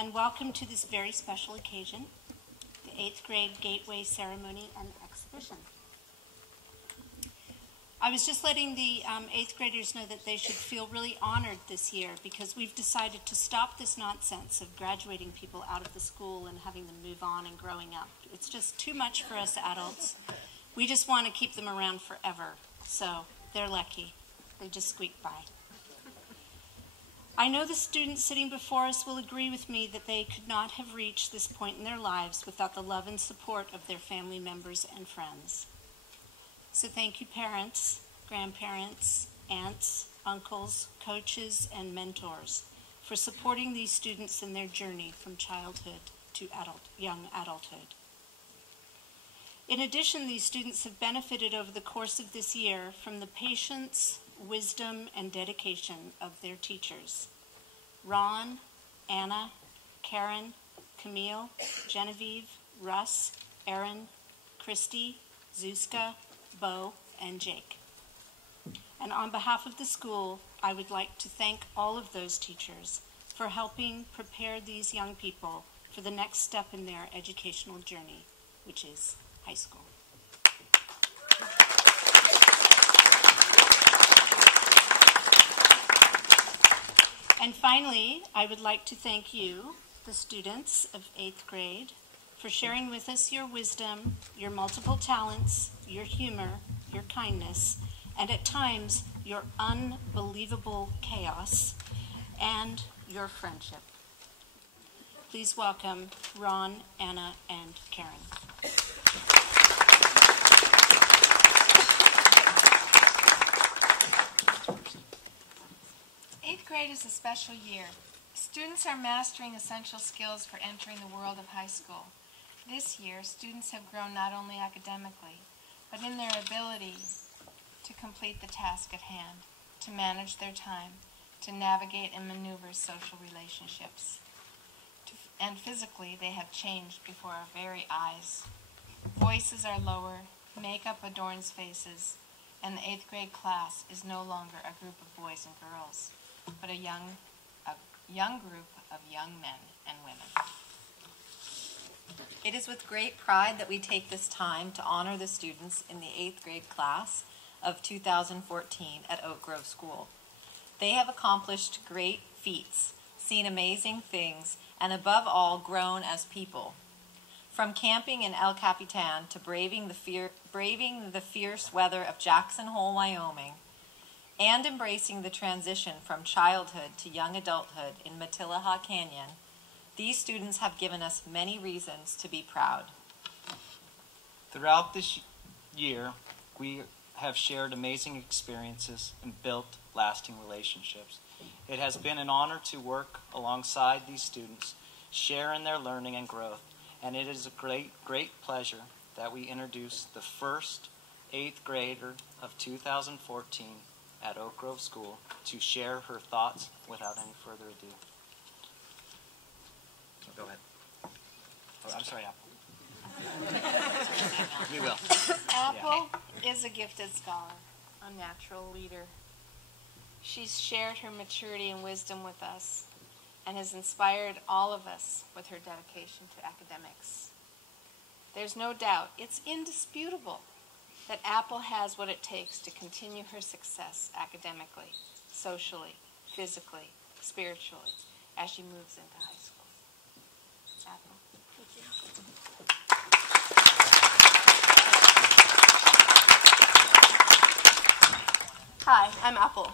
and welcome to this very special occasion, the 8th grade Gateway Ceremony and Exhibition. I was just letting the 8th graders know that they should feel really honored this year because we've decided to stop this nonsense of graduating people out of the school and having them move on and growing up. It's just too much for us adults. We just want to keep them around forever, so they're lucky. They just squeak by. I know the students sitting before us will agree with me that they could not have reached this point in their lives without the love and support of their family members and friends. So thank you, parents, grandparents, aunts, uncles, coaches, and mentors for supporting these students in their journey from childhood to young adulthood. In addition, these students have benefited over the course of this year from the patience, wisdom, and dedication of their teachers. Ron, Anna, Karen, Camille, Genevieve, Russ, Erin, Christy, Zuzka, Bo, and Jake. And on behalf of the school, I would like to thank all of those teachers for helping prepare these young people for the next step in their educational journey, which is high school. And finally, I would like to thank you, the students of 8th grade, for sharing with us your wisdom, your multiple talents, your humor, your kindness, and at times your unbelievable chaos, and your friendship. Please welcome Ron, Anna, and Karen. 8th grade is a special year. Students are mastering essential skills for entering the world of high school. This year, students have grown not only academically, but in their ability to complete the task at hand, to manage their time, to navigate and maneuver social relationships. And physically, they have changed before our very eyes. Voices are lower, makeup adorns faces, and the 8th grade class is no longer a group of boys and girls, but a young group of young men and women. It is with great pride that we take this time to honor the students in the 8th grade class of 2014 at Oak Grove School. They have accomplished great feats, seen amazing things, and above all, grown as people. From camping in El Capitan to braving the fierce weather of Jackson Hole, Wyoming, and embracing the transition from childhood to young adulthood in Matilaha Canyon, these students have given us many reasons to be proud. Throughout this year, we have shared amazing experiences and built lasting relationships. It has been an honor to work alongside these students, share in their learning and growth, and it is a great pleasure that we introduce the first 8th grader of 2014 at Oak Grove School to share her thoughts without any further ado. Oh, go ahead. Oh, I'm sorry, Apple. We will. Apple is a gifted scholar, a natural leader. She's shared her maturity and wisdom with us and has inspired all of us with her dedication to academics. There's no doubt, it's indisputable, that Apple has what it takes to continue her success academically, socially, physically, spiritually, as she moves into high school. Apple. Thank you. Hi, I'm Apple.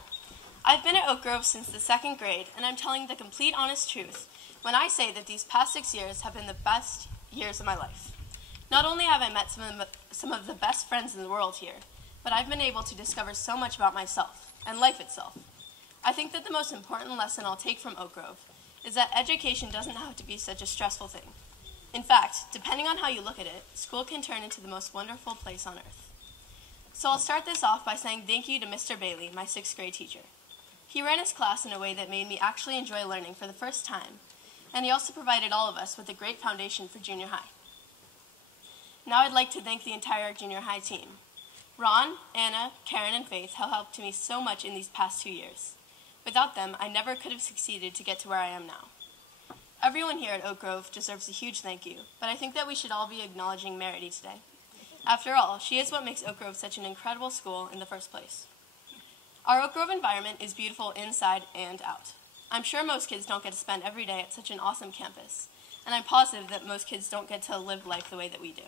I've been at Oak Grove since the 2nd grade, and I'm telling the complete honest truth when I say that these past 6 years have been the best years of my life. Not only have I met some of the best friends in the world here, but I've been able to discover so much about myself and life itself. I think that the most important lesson I'll take from Oak Grove is that education doesn't have to be such a stressful thing. In fact, depending on how you look at it, school can turn into the most wonderful place on earth. So I'll start this off by saying thank you to Mr. Bailey, my 6th grade teacher. He ran his class in a way that made me actually enjoy learning for the first time, and he also provided all of us with a great foundation for junior high. Now I'd like to thank the entire junior high team. Ron, Anna, Karen, and Faith have helped me so much in these past 2 years. Without them, I never could have succeeded to get to where I am now. Everyone here at Oak Grove deserves a huge thank you, but I think that we should all be acknowledging Meredy today. After all, she is what makes Oak Grove such an incredible school in the first place. Our Oak Grove environment is beautiful inside and out. I'm sure most kids don't get to spend every day at such an awesome campus, and I'm positive that most kids don't get to live life the way that we do.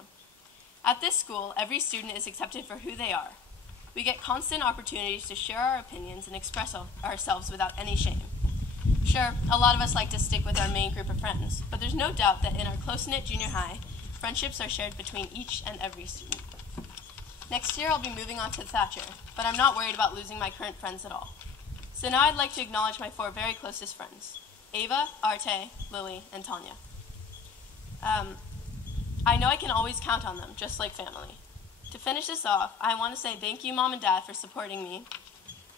At this school, every student is accepted for who they are. We get constant opportunities to share our opinions and express ourselves without any shame. Sure, a lot of us like to stick with our main group of friends, but there's no doubt that in our close-knit junior high, friendships are shared between each and every student. Next year, I'll be moving on to Thatcher, but I'm not worried about losing my current friends at all. So now I'd like to acknowledge my 4 very closest friends, Ava, Arte, Lily, and Tanya. I know I can always count on them, just like family. To finish this off, I want to say thank you, Mom and Dad, for supporting me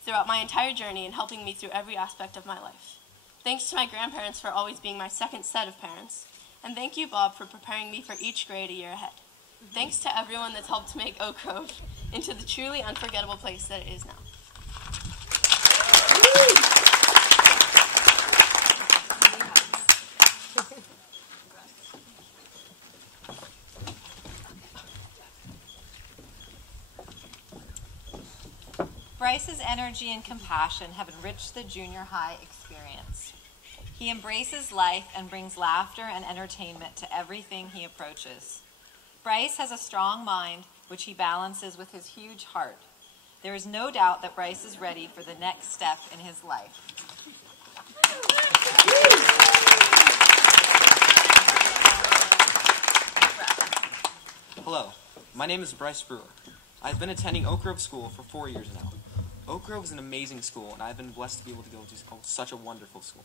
throughout my entire journey and helping me through every aspect of my life. Thanks to my grandparents for always being my second set of parents. And thank you, Bob, for preparing me for each grade a year ahead. Thanks to everyone that's helped make Oak Grove into the truly unforgettable place that it is now. Bryce's energy and compassion have enriched the junior high experience. He embraces life and brings laughter and entertainment to everything he approaches. Bryce has a strong mind, which he balances with his huge heart. There is no doubt that Bryce is ready for the next step in his life. Hello, my name is Bryce Brewer. I've been attending Oak Grove School for 4 years now. Oak Grove is an amazing school, and I've been blessed to be able to go to such a wonderful school.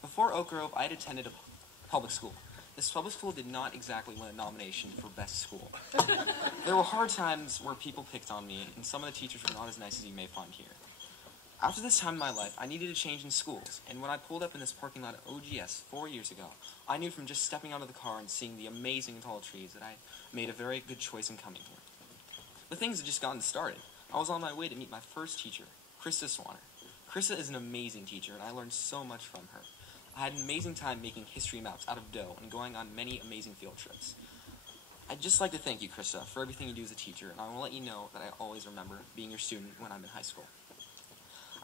Before Oak Grove, I had attended a public school. This public school did not exactly win a nomination for best school. There were hard times where people picked on me, and some of the teachers were not as nice as you may find here. After this time in my life, I needed a change in schools, and when I pulled up in this parking lot at OGS 4 years ago, I knew from just stepping out of the car and seeing the amazing tall trees that I made a very good choice in coming here. But things had just gotten started. I was on my way to meet my first teacher, Krista Swanner. Krista is an amazing teacher, and I learned so much from her. I had an amazing time making history maps out of dough and going on many amazing field trips. I'd just like to thank you, Krista, for everything you do as a teacher, and I will let you know that I always remember being your student when I'm in high school.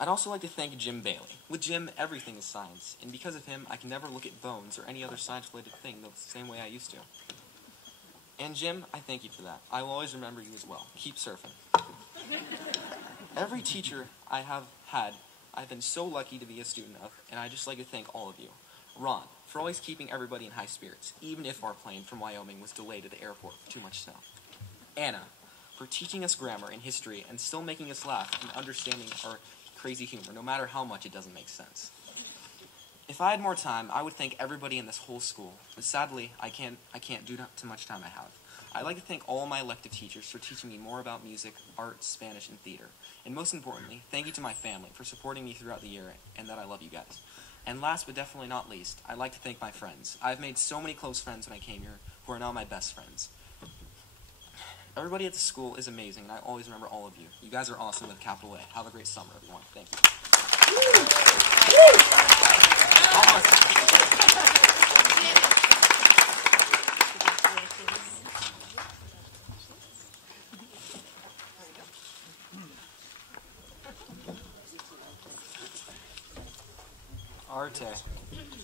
I'd also like to thank Jim Bailey. With Jim, everything is science, and because of him, I can never look at bones or any other science-related thing the same way I used to. And Jim, I thank you for that. I will always remember you as well. Keep surfing. Every teacher I have had, I've been so lucky to be a student of, and I'd just like to thank all of you. Ron, for always keeping everybody in high spirits, even if our plane from Wyoming was delayed at the airport for too much snow. Anna, for teaching us grammar and history and still making us laugh and understanding our crazy humor, no matter how much it doesn't make sense. If I had more time, I would thank everybody in this whole school, but sadly, I can't due to much time I have. I'd like to thank all my elective teachers for teaching me more about music, art, Spanish, and theater. And most importantly, thank you to my family for supporting me throughout the year and that I love you guys. And last but definitely not least, I'd like to thank my friends. I've made so many close friends when I came here who are now my best friends. Everybody at the school is amazing, and I always remember all of you. You guys are awesome with capital A. Have a great summer, everyone. Thank Arte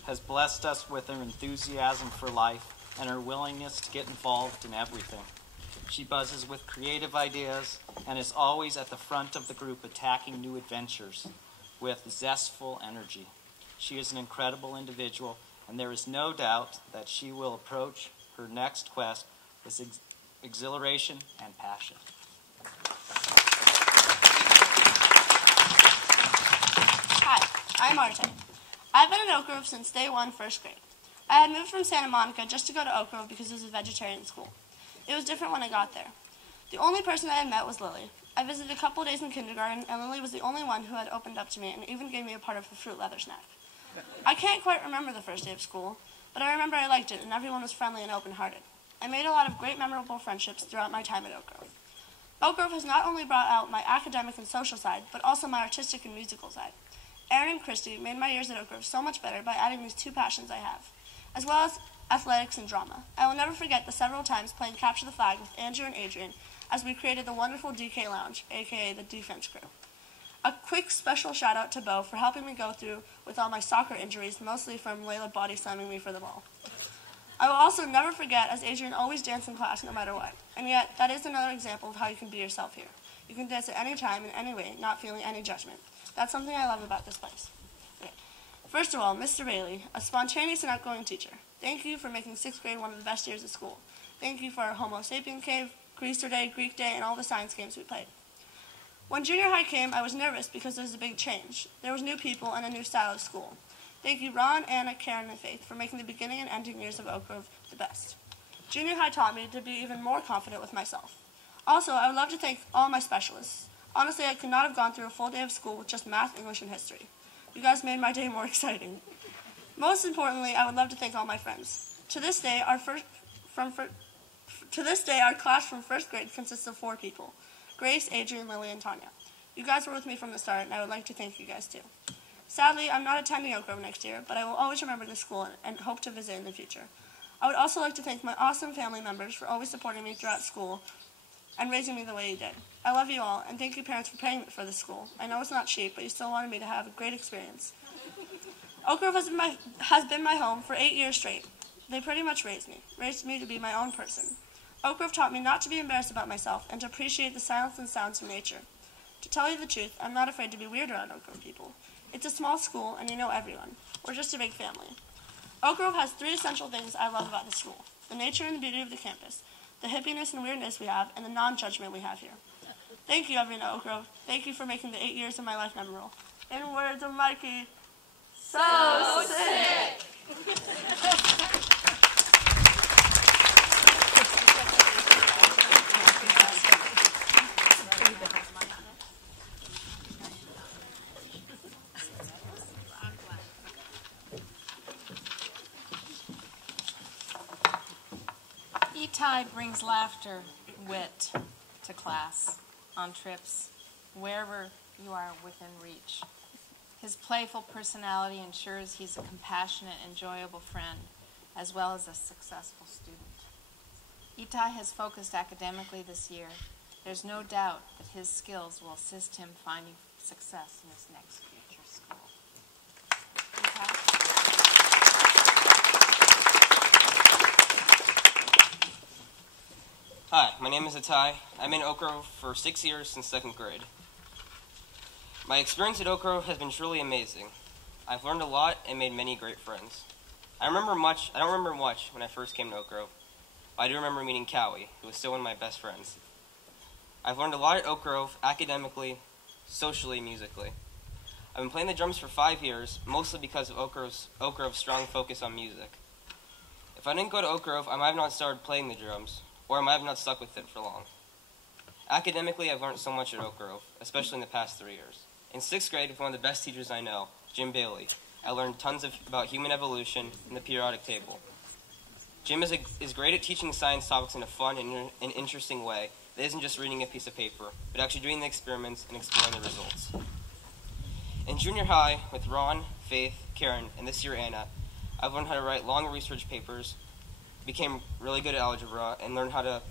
has blessed us with her enthusiasm for life and her willingness to get involved in everything. She buzzes with creative ideas and is always at the front of the group attacking new adventures with zestful energy. She is an incredible individual, and there is no doubt that she will approach her next quest with exhilaration and passion. Hi, I'm Arte. I've been at Oak Grove since day one, first grade. I had moved from Santa Monica just to go to Oak Grove because it was a vegetarian school. It was different when I got there. The only person I had met was Lily. I visited a couple days in kindergarten, and Lily was the only one who had opened up to me and even gave me a part of her fruit leather snack. I can't quite remember the first day of school, but I remember I liked it, and everyone was friendly and open-hearted. I made a lot of great memorable friendships throughout my time at Oak Grove. Oak Grove has not only brought out my academic and social side, but also my artistic and musical side. Erin and Christy made my years at Oak Grove so much better by adding these two passions I have. as well as athletics and drama. I will never forget the several times playing capture the flag with Andrew and Adrian as we created the wonderful DK Lounge, aka the defense crew. A quick special shout out to Bo for helping me go through with all my soccer injuries, mostly from Layla body slamming me for the ball. I will also never forget as Adrian always danced in class no matter what. And yet, that is another example of how you can be yourself here. You can dance at any time, in any way, not feeling any judgment. That's something I love about this place. Okay. First of all, Mr. Bailey, a spontaneous and outgoing teacher. Thank you for making 6th grade one of the best years of school. Thank you for our Homo sapien cave, Greaser Day, Greek Day, and all the science games we played. When junior high came, I was nervous because there was a big change. There was new people and a new style of school. Thank you, Ron, Anna, Karen, and Faith, for making the beginning and ending years of Oak Grove the best. Junior high taught me to be even more confident with myself. Also, I would love to thank all my specialists. Honestly, I could not have gone through a full day of school with just math, English, and history. You guys made my day more exciting. Most importantly, I would love to thank all my friends. To this day, our class from 1st grade consists of 4 people: Grace, Adrian, Lily, and Tanya. You guys were with me from the start, and I would like to thank you guys too. Sadly, I'm not attending Oak Grove next year, but I will always remember this school and hope to visit in the future. I would also like to thank my awesome family members for always supporting me throughout school and raising me the way you did. I love you all, and thank you parents for paying for this school. I know it's not cheap, but you still wanted me to have a great experience. Oak Grove has been my home for 8 years straight. They pretty much raised me to be my own person. Oak Grove taught me not to be embarrassed about myself and to appreciate the silence and sounds of nature. To tell you the truth, I'm not afraid to be weird around Oak Grove people. It's a small school, and you know everyone. We're just a big family. Oak Grove has 3 essential things I love about the school: the nature and the beauty of the campus, the hippiness and weirdness we have, and the non-judgment we have here. Thank you, everyone at Oak Grove. Thank you for making the 8 years of my life memorable. In words of Mikey, so sick! Itai brings laughter, wit to class, on trips, wherever you are within reach. His playful personality ensures he's a compassionate, enjoyable friend, as well as a successful student. Itai has focused academically this year. There's no doubt that his skills will assist him finding success in his next future school. Itai? Hi, my name is Itai. I'm in Oak Grove for 6 years since 2nd grade. My experience at Oak Grove has been truly amazing. I've learned a lot and made many great friends. I don't remember much when I first came to Oak Grove, but I do remember meeting Cowie, who was still one of my best friends. I've learned a lot at Oak Grove, academically, socially, musically. I've been playing the drums for 5 years, mostly because of Oak Grove's strong focus on music. If I didn't go to Oak Grove, I might have not started playing the drums, or I might have not stuck with it for long. Academically, I've learned so much at Oak Grove, especially in the past 3 years. In 6th grade, with one of the best teachers I know, Jim Bailey, I learned tons about human evolution and the periodic table. Jim is great at teaching science topics in a fun and interesting way that isn't just reading a piece of paper, but actually doing the experiments and exploring the results. In junior high, with Ron, Faith, Karen, and this year Anna, I've learned how to write long research papers, became really good at algebra, and learned how to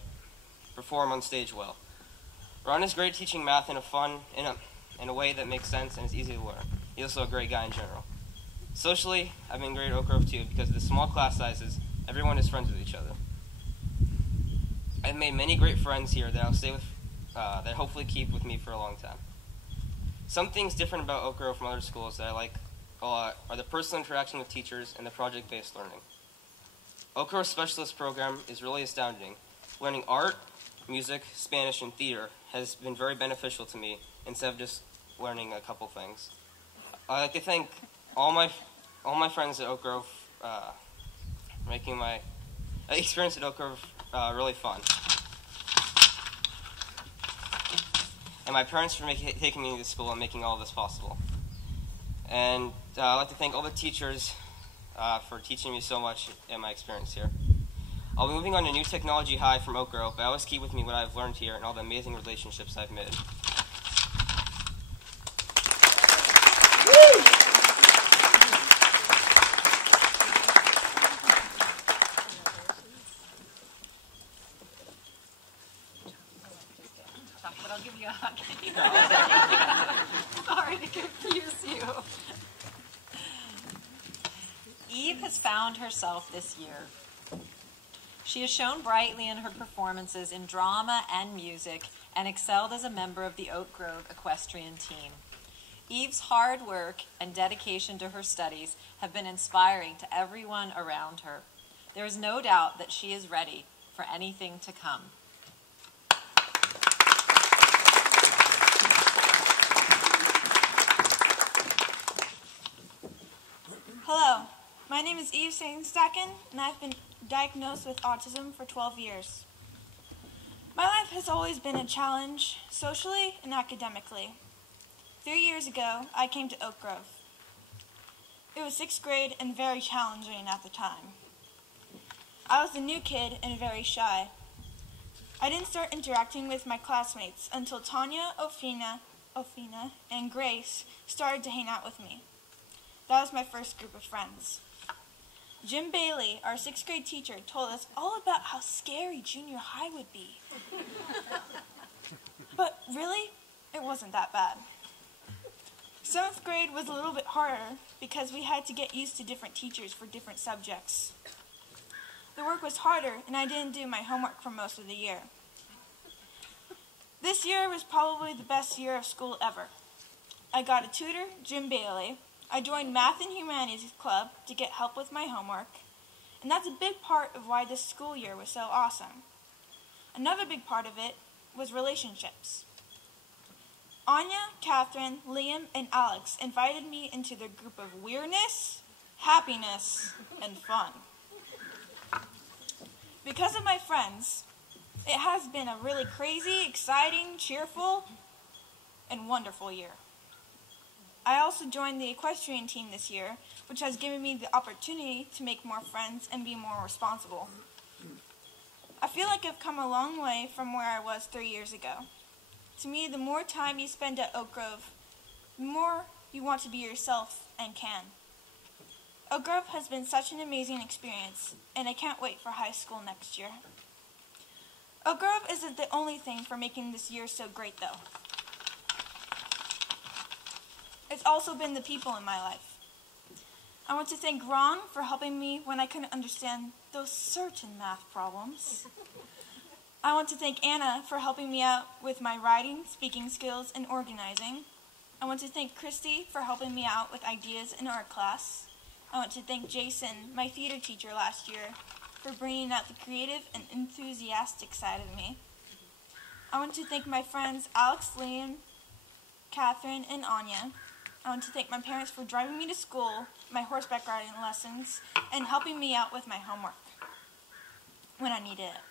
perform on stage well. Ron is great at teaching math in a way that makes sense and is easy to learn. He's also a great guy in general. Socially, I've been great at Oak Grove too because of the small class sizes. Everyone is friends with each other. I've made many great friends here that I'll stay with, that hopefully keep with me for a long time. Some things different about Oak Grove from other schools that I like a lot are the personal interaction with teachers and the project-based learning. Oak Grove's specialist program is really astounding. Learning art, music, Spanish, and theater has been very beneficial to me instead of just learning a couple things. I'd like to thank all my friends at Oak Grove, making my experience at Oak Grove really fun. And my parents for taking me to school and making all of this possible. And I'd like to thank all the teachers for teaching me so much in my experience here. I'll be moving on to New Technology High from Oak Grove, but I always keep with me what I've learned here and all the amazing relationships I've made. Okay. Sorry to confuse you. Eve has found herself this year. She has shone brightly in her performances in drama and music and excelled as a member of the Oak Grove equestrian team. Eve's hard work and dedication to her studies have been inspiring to everyone around her. There is no doubt that she is ready for anything to come. Hello, my name is Eve Sainstacken, and I've been diagnosed with autism for 12 years. My life has always been a challenge, socially and academically. 3 years ago, I came to Oak Grove. It was 6th grade and very challenging at the time. I was a new kid and very shy. I didn't start interacting with my classmates until Tanya, Ophina, and Grace started to hang out with me. That was my first group of friends. Jim Bailey, our 6th grade teacher, told us all about how scary junior high would be. But really, it wasn't that bad. 7th grade was a little bit harder because we had to get used to different teachers for different subjects. The work was harder, and I didn't do my homework for most of the year. This year was probably the best year of school ever. I got a tutor, Jim Bailey. I joined Math and Humanities Club to get help with my homework, and that's a big part of why this school year was so awesome. Another big part of it was relationships. Anya, Catherine, Liam, and Alex invited me into their group of weirdness, happiness, and fun. Because of my friends, it has been a really crazy, exciting, cheerful, and wonderful year. I also joined the equestrian team this year, which has given me the opportunity to make more friends and be more responsible. I feel like I've come a long way from where I was 3 years ago. To me, the more time you spend at Oak Grove, the more you want to be yourself and can. Oak Grove has been such an amazing experience, and I can't wait for high school next year. Oak Grove isn't the only thing for making this year so great, though. It's also been the people in my life. I want to thank Ron for helping me when I couldn't understand those certain math problems. I want to thank Anna for helping me out with my writing, speaking skills, and organizing. I want to thank Christy for helping me out with ideas in art class. I want to thank Jason, my theater teacher last year, for bringing out the creative and enthusiastic side of me. I want to thank my friends Alex, Liam, Catherine, and Anya. I want to thank my parents for driving me to school, my horseback riding lessons, and helping me out with my homework when I needed it.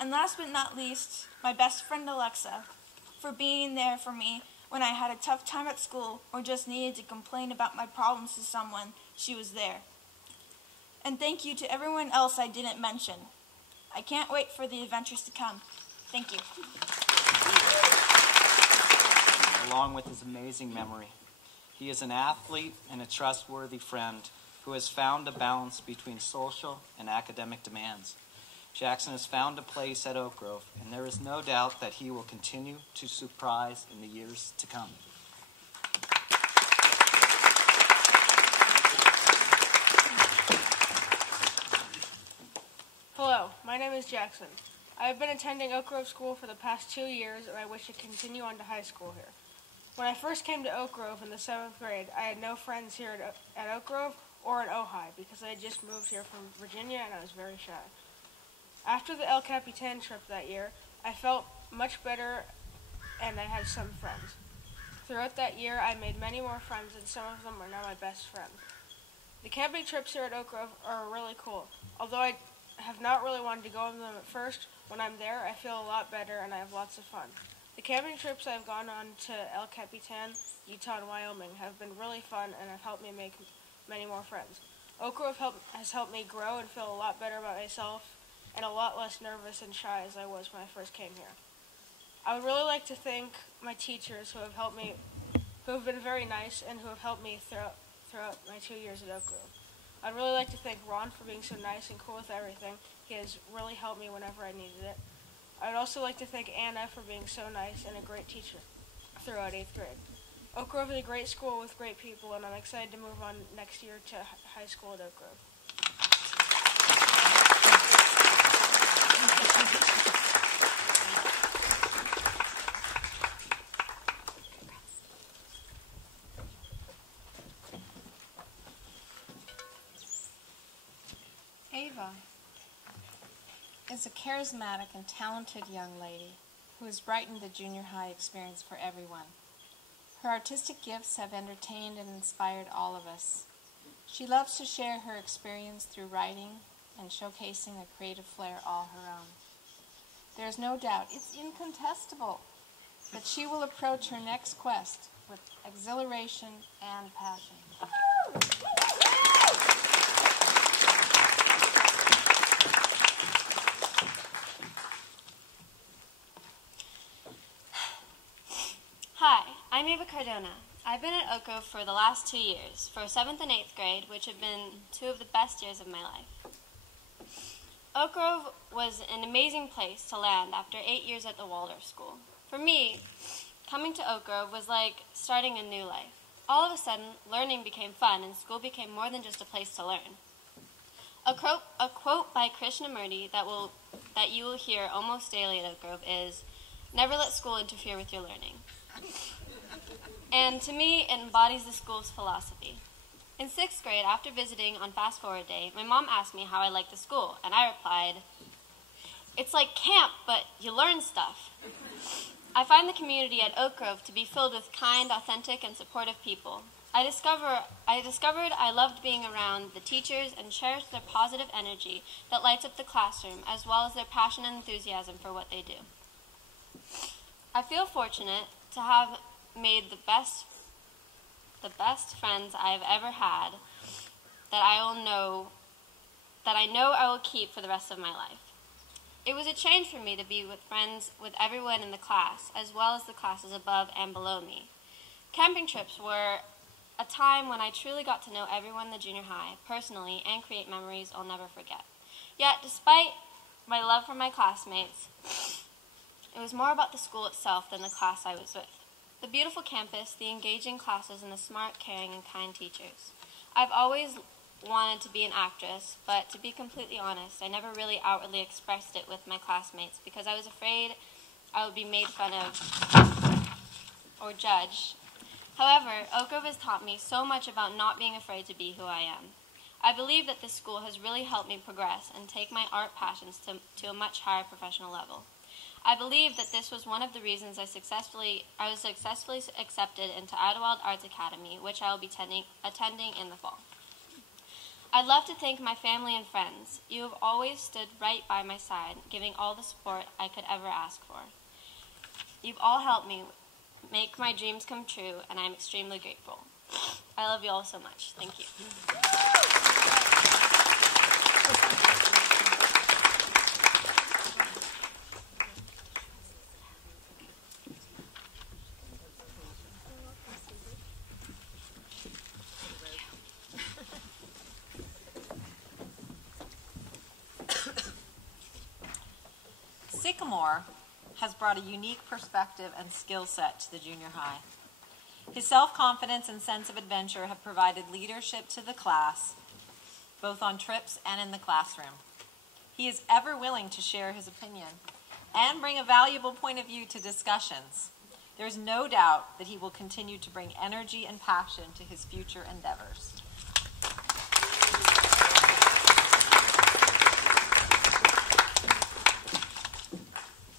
And last but not least, my best friend Alexa, for being there for me when I had a tough time at school or just needed to complain about my problems to someone. She was there. And thank you to everyone else I didn't mention. I can't wait for the adventures to come. Thank you. Along with his amazing memory, he is an athlete and a trustworthy friend who has found a balance between social and academic demands. Jackson has found a place at Oak Grove, and there is no doubt that he will continue to surprise in the years to come. Hello, my name is Jackson. I have been attending Oak Grove School for the past 2 years, and I wish to continue on to high school here. When I first came to Oak Grove in the 7th grade, I had no friends here at Oak Grove or in Ojai because I had just moved here from Virginia and I was very shy. After the El Capitan trip that year, I felt much better and I had some friends. Throughout that year, I made many more friends and some of them are now my best friends. The camping trips here at Oak Grove are really cool. Although I have not really wanted to go on them at first, when I'm there, I feel a lot better and I have lots of fun. The camping trips I've gone on to El Capitan, Utah, and Wyoming have been really fun and have helped me make many more friends. Oak Grove has helped me grow and feel a lot better about myself and a lot less nervous and shy as I was when I first came here. I would really like to thank my teachers who have been very nice and who have helped me throughout my 2 years at Oak Grove. I'd really like to thank Ron for being so nice and cool with everything. He has really helped me whenever I needed it. I'd also like to thank Anna for being so nice and a great teacher throughout 8th grade. Oak Grove is a great school with great people, and I'm excited to move on next year to high school at Oak Grove. Ava is a charismatic and talented young lady who has brightened the junior high experience for everyone. Her artistic gifts have entertained and inspired all of us. She loves to share her experience through writing and showcasing a creative flair all her own. There is no doubt, it's incontestable, that she will approach her next quest with exhilaration and passion. Hi, I'm Ava Cardona. I've been at Oak Grove for the last 2 years, for 7th and 8th grade, which have been 2 of the best years of my life. Oak Grove was an amazing place to land after 8 years at the Waldorf School. For me, coming to Oak Grove was like starting a new life. All of a sudden, learning became fun and school became more than just a place to learn. A quote by Krishnamurti that you will hear almost daily at Oak Grove is, "Never let school interfere with your learning." And to me, it embodies the school's philosophy. In 6th grade, after visiting on Fast Forward Day, my mom asked me how I liked the school, and I replied, "It's like camp, but you learn stuff." I find the community at Oak Grove to be filled with kind, authentic, and supportive people. I discovered I loved being around the teachers and cherished their positive energy that lights up the classroom, as well as their passion and enthusiasm for what they do. I feel fortunate to have made the best friends I have ever had that I know I will keep for the rest of my life. It was a change for me to be with friends with everyone in the class, as well as the classes above and below me. Camping trips were a time when I truly got to know everyone in the junior high personally and create memories I'll never forget. Yet, despite my love for my classmates, it was more about the school itself than the class I was with. The beautiful campus, the engaging classes, and the smart, caring, and kind teachers. I've always wanted to be an actress, but to be completely honest, I never really outwardly expressed it with my classmates because I was afraid I would be made fun of or judged. However, Oak Grove has taught me so much about not being afraid to be who I am. I believe that this school has really helped me progress and take my art passions to a much higher professional level. I believe that this was one of the reasons I was successfully accepted into Idlewild Arts Academy, which I will be attending in the fall. I'd love to thank my family and friends. You have always stood right by my side, giving all the support I could ever ask for. You've all helped me make my dreams come true, and I'm extremely grateful. I love you all so much. Thank you. Sycamore has brought a unique perspective and skill set to the junior high. His self-confidence and sense of adventure have provided leadership to the class, both on trips and in the classroom. He is ever willing to share his opinion and bring a valuable point of view to discussions. There is no doubt that he will continue to bring energy and passion to his future endeavors.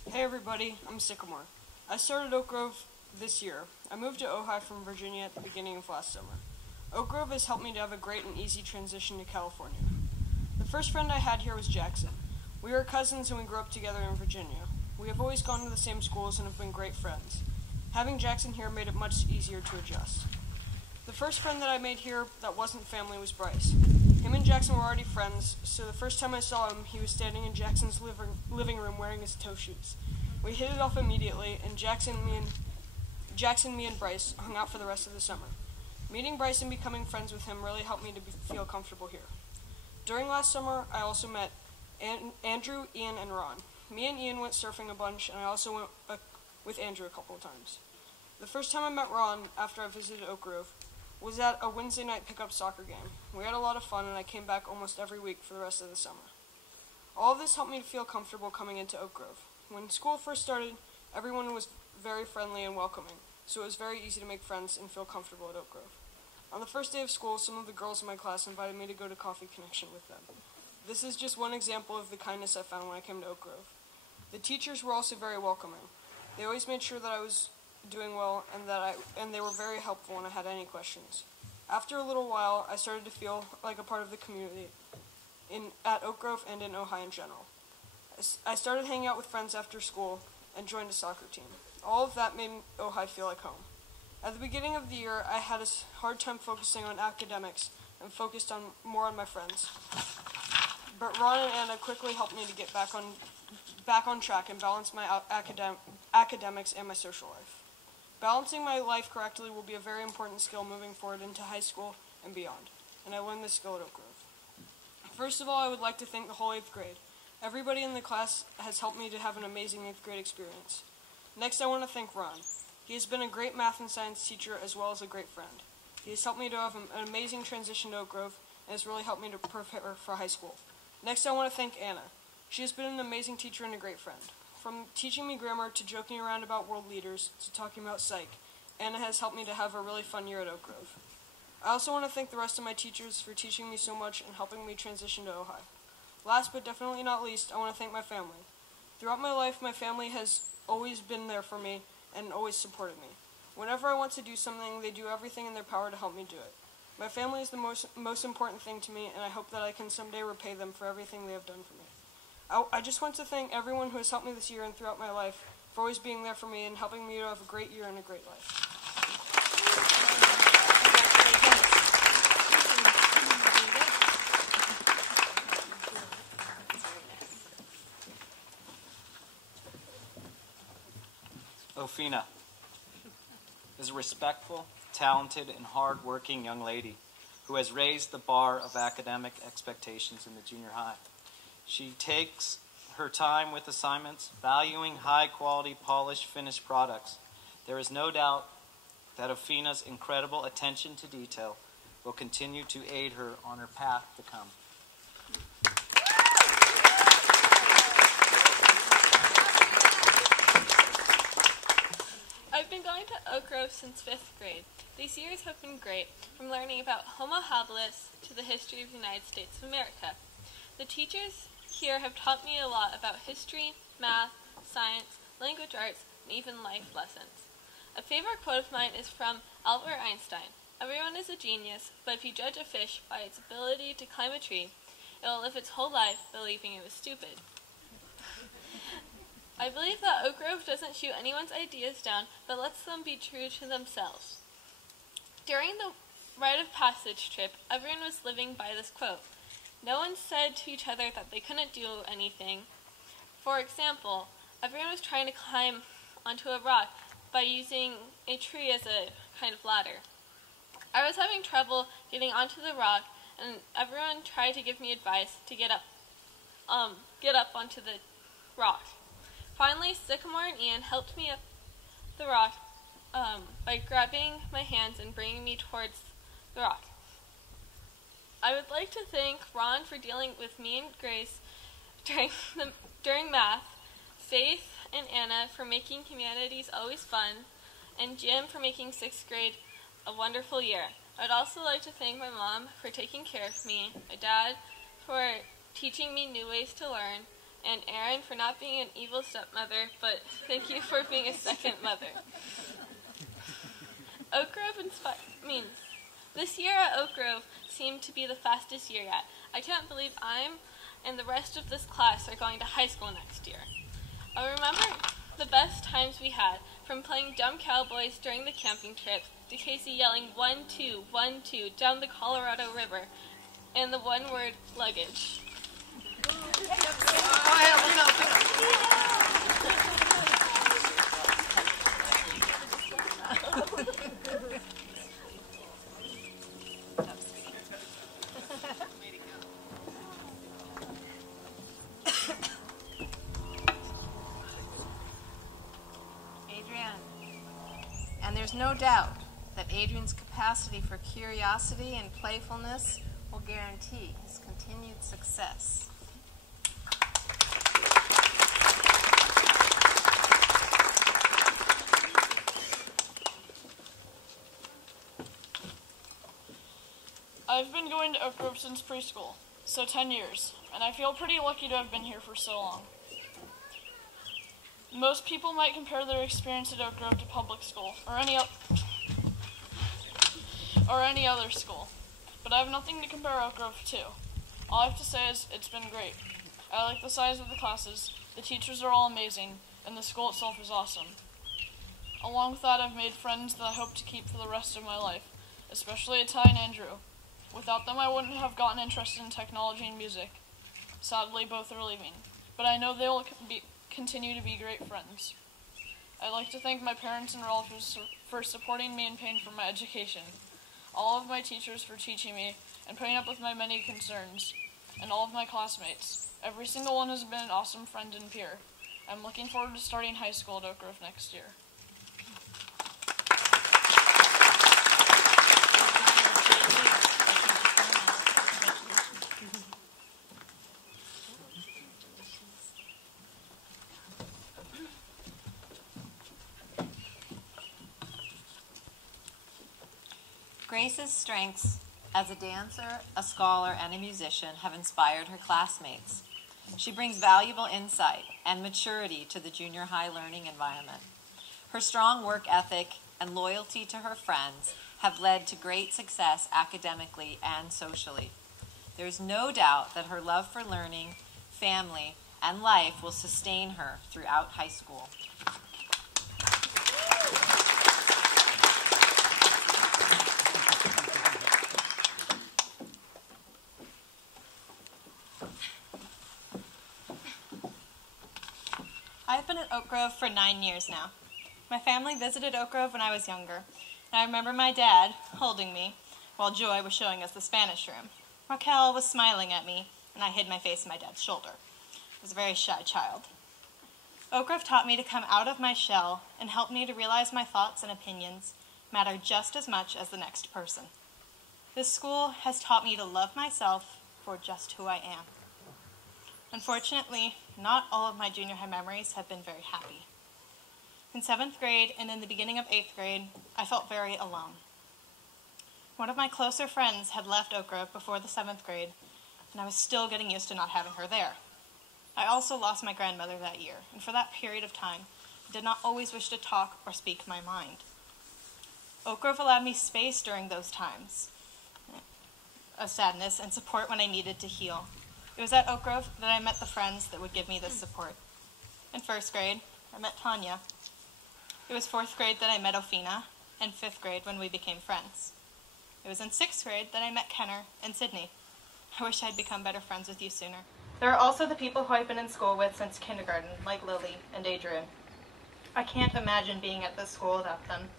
Hey everybody, I'm Sycamore. I started Oak Grove this year. I moved to Ojai from Virginia at the beginning of last summer. Oak Grove has helped me to have a great and easy transition to California. The first friend I had here was Jackson. We were cousins and we grew up together in Virginia. We have always gone to the same schools and have been great friends. Having Jackson here made it much easier to adjust. The first friend that I made here that wasn't family was Bryce. Him and Jackson were already friends, so the first time I saw him, he was standing in Jackson's living room wearing his toe shoes. We hit it off immediately, and Jackson, me, and Bryce hung out for the rest of the summer. Meeting Bryce and becoming friends with him really helped me to feel comfortable here. During last summer, I also met Andrew, Ian, and Ron. Me and Ian went surfing a bunch, and I also went with Andrew a couple of times. The first time I met Ron after I visited Oak Grove was at a Wednesday night pickup soccer game. We had a lot of fun, and I came back almost every week for the rest of the summer. All of this helped me to feel comfortable coming into Oak Grove. When school first started, everyone was very friendly and welcoming, so it was very easy to make friends and feel comfortable at Oak Grove. On the first day of school, some of the girls in my class invited me to go to Coffee Connection with them. This is just one example of the kindness I found when I came to Oak Grove. The teachers were also very welcoming. They always made sure that I was doing well and they were very helpful when I had any questions. After a little while, I started to feel like a part of the community at Oak Grove and in Ojai in general. I started hanging out with friends after school and joined a soccer team. All of that made Ojai feel like home. At the beginning of the year, I had a hard time focusing on academics and focused more on my friends. But Ron and Anna quickly helped me to get back on track and balance my academics and my social life. Balancing my life correctly will be a very important skill moving forward into high school and beyond, and I learned this skill at Oak Grove. First of all, I would like to thank the whole 8th grade. Everybody in the class has helped me to have an amazing 8th grade experience. Next, I want to thank Ron. He has been a great math and science teacher as well as a great friend. He has helped me to have an amazing transition to Oak Grove and has really helped me to prepare for high school. Next, I want to thank Anna. She has been an amazing teacher and a great friend. From teaching me grammar to joking around about world leaders to talking about psych, Anna has helped me to have a really fun year at Oak Grove. I also want to thank the rest of my teachers for teaching me so much and helping me transition to Ojai. Last but definitely not least, I want to thank my family. Throughout my life, my family has always been there for me and always supported me. Whenever I want to do something, they do everything in their power to help me do it. My family is the most important thing to me, and I hope that I can someday repay them for everything they have done for me. I just want to thank everyone who has helped me this year and throughout my life for always being there for me and helping me to have a great year and a great life. Ofina is a respectful, talented, and hard-working young lady who has raised the bar of academic expectations in the junior high. She takes her time with assignments, valuing high-quality, polished, finished products. There is no doubt that Ofina's incredible attention to detail will continue to aid her on her path to come. I've been going to Oak Grove since 5th grade. These years have been great, from learning about Homo habilis to the history of the United States of America. The teachers here have taught me a lot about history, math, science, language arts, and even life lessons. A favorite quote of mine is from Albert Einstein. Everyone is a genius, but if you judge a fish by its ability to climb a tree, it will live its whole life believing it was stupid. I believe that Oak Grove doesn't shoot anyone's ideas down, but lets them be true to themselves. During the rite of passage trip, everyone was living by this quote. No one said to each other that they couldn't do anything. For example, everyone was trying to climb onto a rock by using a tree as a kind of ladder. I was having trouble getting onto the rock, and everyone tried to give me advice to get up onto the rock. Finally, Sycamore and Ian helped me up the rock by grabbing my hands and bringing me towards the rock. I would like to thank Ron for dealing with me and Grace during math, Faith and Anna for making humanities always fun, and Jim for making 6th grade a wonderful year. I would also like to thank my mom for taking care of me, my dad for teaching me new ways to learn, and Erin for not being an evil stepmother, but thank you for being a second mother. Oak Grove this year at Oak Grove seemed to be the fastest year yet. I can't believe I'm and the rest of this class are going to high school next year. I remember the best times we had, from playing dumb cowboys during the camping trip to Casey yelling 1-2, 1-2 down the Colorado River, and the one-word luggage. There's no doubt that Adrian's capacity for curiosity and playfulness will guarantee his continued success. I've been going to Oak Grove since preschool, so 10 years, and I feel pretty lucky to have been here for so long. Most people might compare their experience at Oak Grove to public school, or any other school, but I have nothing to compare Oak Grove to. All I have to say is it's been great. I like the size of the classes, the teachers are all amazing, and the school itself is awesome. Along with that, I've made friends that I hope to keep for the rest of my life, especially Ty and Andrew. Without them, I wouldn't have gotten interested in technology and music. Sadly, both are leaving, but I know they will continue to be great friends. I'd like to thank my parents and relatives for supporting me and paying for my education, all of my teachers for teaching me and putting up with my many concerns, and all of my classmates. Every single one has been an awesome friend and peer. I'm looking forward to starting high school at Oak Grove next year. Grace's strengths as a dancer, a scholar, and a musician have inspired her classmates. She brings valuable insight and maturity to the junior high learning environment. Her strong work ethic and loyalty to her friends have led to great success academically and socially. There is no doubt that her love for learning, family, and life will sustain her throughout high school. I've been at Oak Grove for 9 years now. My family visited Oak Grove when I was younger, and I remember my dad holding me while Joy was showing us the Spanish room. Raquel was smiling at me, and I hid my face in my dad's shoulder. I was a very shy child. Oak Grove taught me to come out of my shell and helped me to realize my thoughts and opinions matter just as much as the next person. This school has taught me to love myself for just who I am. Unfortunately, not all of my junior high memories have been very happy. In 7th grade and in the beginning of 8th grade, I felt very alone. One of my closer friends had left Oak Grove before the 7th grade, and I was still getting used to not having her there. I also lost my grandmother that year, and for that period of time, I did not always wish to talk or speak my mind. Oak Grove allowed me space during those times of sadness and support when I needed to heal. It was at Oak Grove that I met the friends that would give me this support. In 1st grade, I met Tanya. It was 4th grade that I met Ofina, and 5th grade when we became friends. It was in 6th grade that I met Kenner and Sydney. I wish I'd become better friends with you sooner. There are also the people who I've been in school with since kindergarten, like Lily and Adrian. I can't imagine being at this school without them,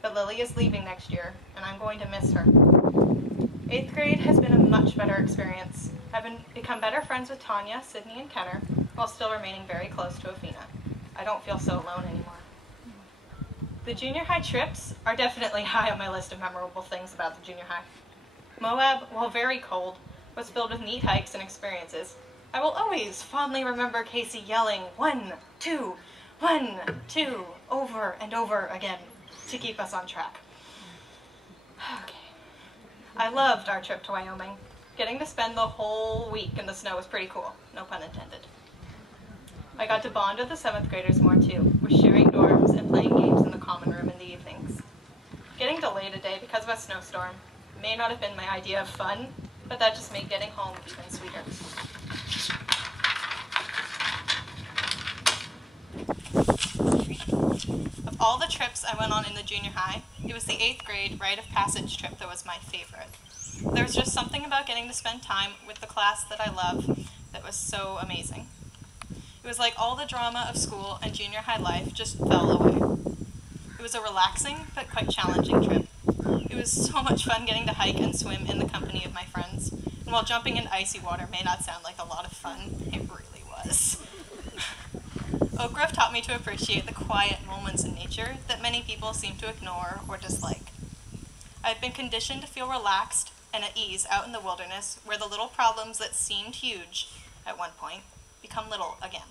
but Lily is leaving next year, and I'm going to miss her. 8th grade has been a much better experience. I've become better friends with Tanya, Sydney, and Kenner, while still remaining very close to Ofina. I don't feel so alone anymore. The junior high trips are definitely high on my list of memorable things about the junior high. Moab, while very cold, was filled with neat hikes and experiences. I will always fondly remember Casey yelling, 1, 2, 1, 2, over and over again to keep us on track. Okay. I loved our trip to Wyoming. Getting to spend the whole week in the snow was pretty cool, no pun intended. I got to bond with the 7th graders more too, with sharing dorms and playing games in the common room in the evenings. Getting delayed a day because of a snowstorm may not have been my idea of fun, but that just made getting home even sweeter. Of all the trips I went on in the junior high, it was the 8th grade rite of passage trip that was my favorite. There was just something about getting to spend time with the class that I love that was so amazing. It was like all the drama of school and junior high life just fell away. It was a relaxing but quite challenging trip. It was so much fun getting to hike and swim in the company of my friends. And while jumping in icy water may not sound like a lot of fun, it really was. Oak Grove taught me to appreciate the quiet moments in nature that many people seem to ignore or dislike. I've been conditioned to feel relaxed and at ease out in the wilderness where the little problems that seemed huge at one point become little again.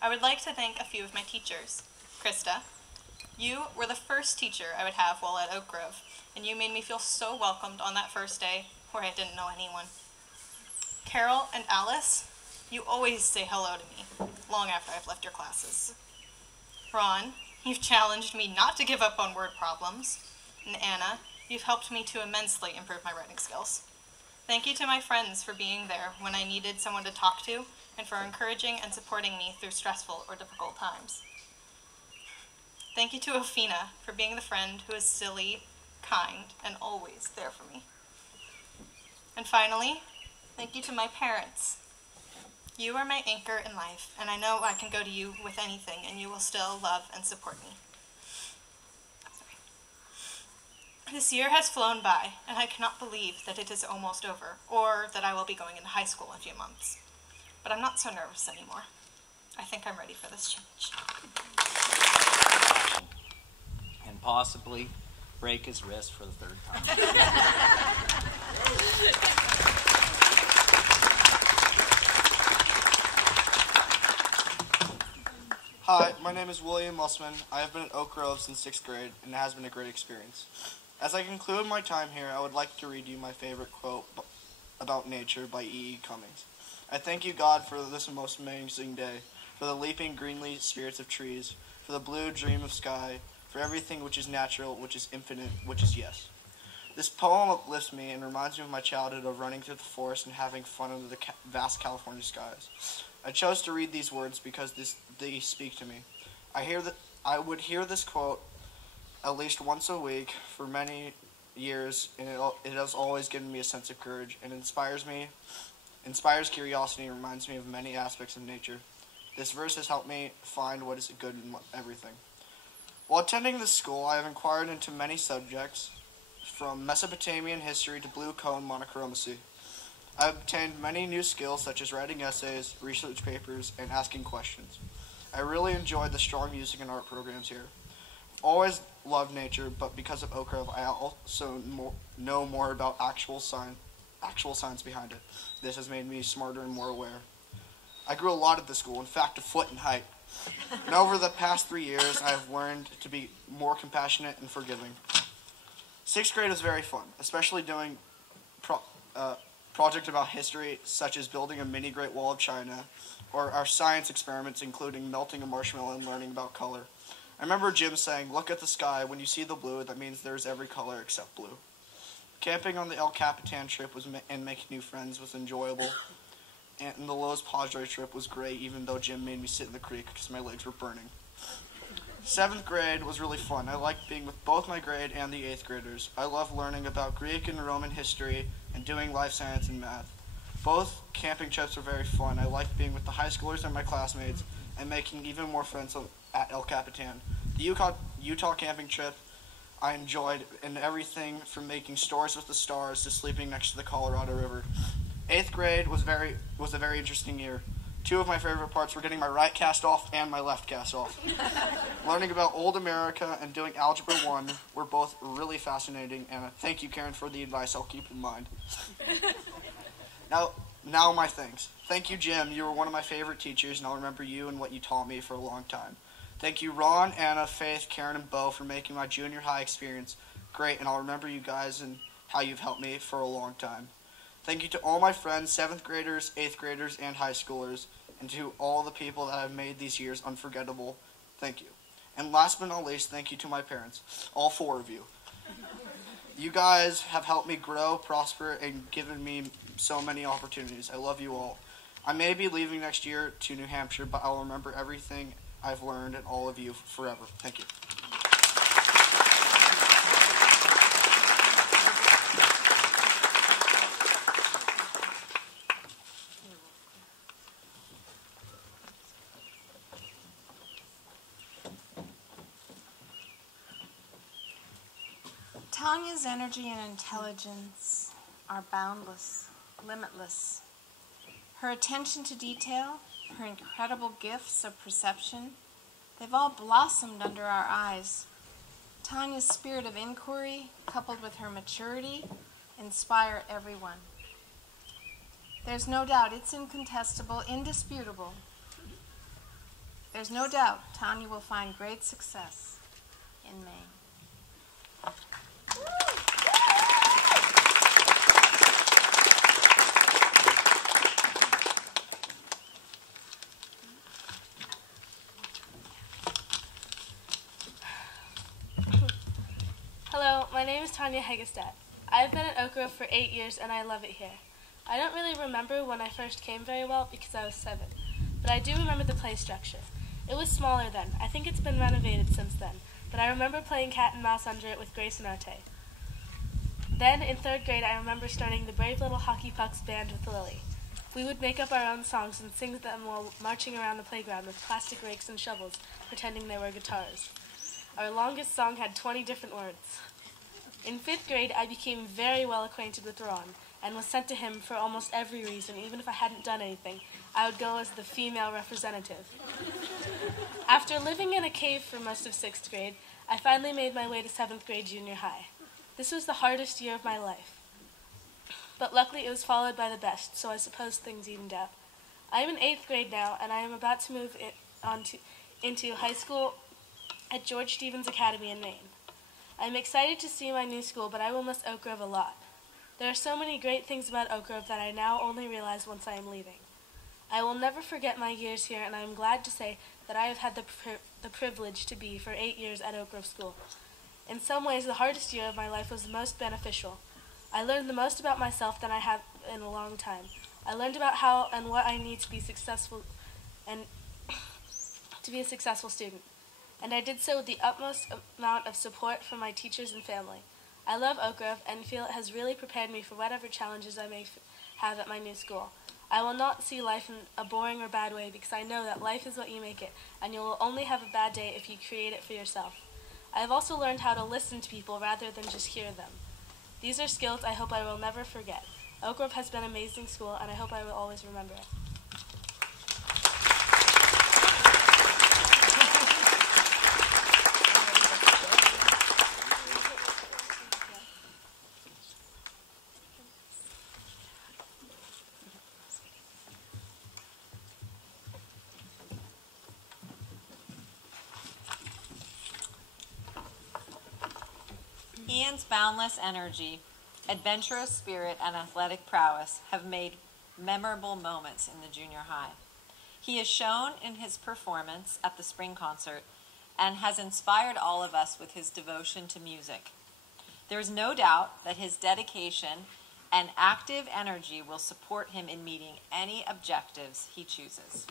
I would like to thank a few of my teachers. Krista, you were the first teacher I would have while at Oak Grove, and you made me feel so welcomed on that first day where I didn't know anyone. Carol and Alice, you always say hello to me, long after I've left your classes. Ron, you've challenged me not to give up on word problems. And Anna, you've helped me to immensely improve my writing skills. Thank you to my friends for being there when I needed someone to talk to and for encouraging and supporting me through stressful or difficult times. Thank you to Ofina for being the friend who is silly, kind, and always there for me. And finally, thank you to my parents. You are my anchor in life, and I know I can go to you with anything, and you will still love and support me. This year has flown by, and I cannot believe that it is almost over, or that I will be going into high school in a few months. But I'm not so nervous anymore. I think I'm ready for this change. And possibly break his wrist for the third time. Hi, my name is William Mussman. I have been at Oak Grove since 6th grade, and it has been a great experience. As I conclude my time here, I would like to read you my favorite quote about nature by E.E. Cummings. I thank you, God, for this most amazing day, for the leaping greenly spirits of trees, for the blue dream of sky, for everything which is natural, which is infinite, which is yes. This poem uplifts me and reminds me of my childhood of running through the forest and having fun under the vast California skies. I chose to read these words because they speak to me. I would hear this quote at least once a week for many years, and it has always given me a sense of courage and inspires curiosity and reminds me of many aspects of nature. This verse has helped me find what is good in everything. While attending this school, I have inquired into many subjects, from Mesopotamian history to blue cone monochromacy. I obtained many new skills such as writing essays, research papers, and asking questions. I really enjoyed the strong music and art programs here. Always loved nature, but because of Oak Grove, I also know more about actual science behind it. This has made me smarter and more aware. I grew a lot at the school, in fact, a foot in height. And over the past 3 years, I have learned to be more compassionate and forgiving. 6th grade was very fun, especially doing projects about history, such as building a mini Great Wall of China, or our science experiments, including melting a marshmallow and learning about color. I remember Jim saying, "Look at the sky. When you see the blue, that means there's every color except blue." Camping on the El Capitan trip and making new friends was enjoyable. And the Los Padres trip was great, even though Jim made me sit in the creek because my legs were burning. 7th grade was really fun. I liked being with both my grade and the 8th graders. I loved learning about Greek and Roman history and doing life science and math. Both camping trips were very fun. I liked being with the high schoolers and my classmates and making even more friends at El Capitan. The Utah camping trip I enjoyed, and everything from making stores with the stars to sleeping next to the Colorado River. 8th grade was a very interesting year. 2 of my favorite parts were getting my right cast off and my left cast off. Learning about old America and doing Algebra 1 were both really fascinating, and thank you, Karen, for the advice. I'll keep in mind. Now my thanks. Thank you, Jim. You were one of my favorite teachers, and I'll remember you and what you taught me for a long time. Thank you, Ron, Anna, Faith, Karen, and Bo for making my junior high experience great, and I'll remember you guys and how you've helped me for a long time. Thank you to all my friends, 7th graders, 8th graders, and high schoolers, and to all the people that have made these years unforgettable. Thank you. And last but not least, thank you to my parents, all 4 of you. You guys have helped me grow, prosper, and given me so many opportunities. I love you all. I may be leaving next year to New Hampshire, but I'll remember everything I've learned and all of you forever. Thank you. Tanya's energy and intelligence are boundless, limitless. Her attention to detail her incredible gifts of perception, they've all blossomed under our eyes. Tanya's spirit of inquiry, coupled with her maturity, inspire everyone. There's no doubt, it's incontestable, indisputable. There's no doubt Tanya will find great success in Maine. Hello, my name is Tanya Hegestad. I've been at Oak Grove for 8 years and I love it here. I don't really remember when I first came very well because I was 7, but I do remember the play structure. It was smaller then. I think it's been renovated since then, but I remember playing cat and mouse under it with Grace and Arte. Then, in 3rd grade, I remember starting the Brave Little Hockey Pucks band with Lily. We would make up our own songs and sing them while marching around the playground with plastic rakes and shovels, pretending they were guitars. Our longest song had 20 different words. In 5th grade, I became very well acquainted with Ron, and was sent to him for almost every reason. Even if I hadn't done anything, I would go as the female representative. After living in a cave for most of 6th grade, I finally made my way to 7th grade junior high. This was the hardest year of my life. But luckily it was followed by the best, so I suppose things evened out. I am in 8th grade now, and I am about to move into high school at George Stevens Academy in Maine. I am excited to see my new school, but I will miss Oak Grove a lot. There are so many great things about Oak Grove that I now only realize once I am leaving. I will never forget my years here, and I am glad to say that I have had the privilege to be for 8 years at Oak Grove School. In some ways, the hardest year of my life was the most beneficial. I learned the most about myself than I have in a long time. I learned about how and what I need to be successful and to be a successful student. And I did so with the utmost amount of support from my teachers and family. I love Oak Grove and feel it has really prepared me for whatever challenges I may have at my new school. I will not see life in a boring or bad way because I know that life is what you make it, and you will only have a bad day if you create it for yourself. I have also learned how to listen to people rather than just hear them. These are skills I hope I will never forget. Oak Grove has been an amazing school, and I hope I will always remember it. Ian's boundless energy, adventurous spirit, and athletic prowess have made memorable moments in the junior high. He is shown in his performance at the spring concert and has inspired all of us with his devotion to music. There is no doubt that his dedication and active energy will support him in meeting any objectives he chooses.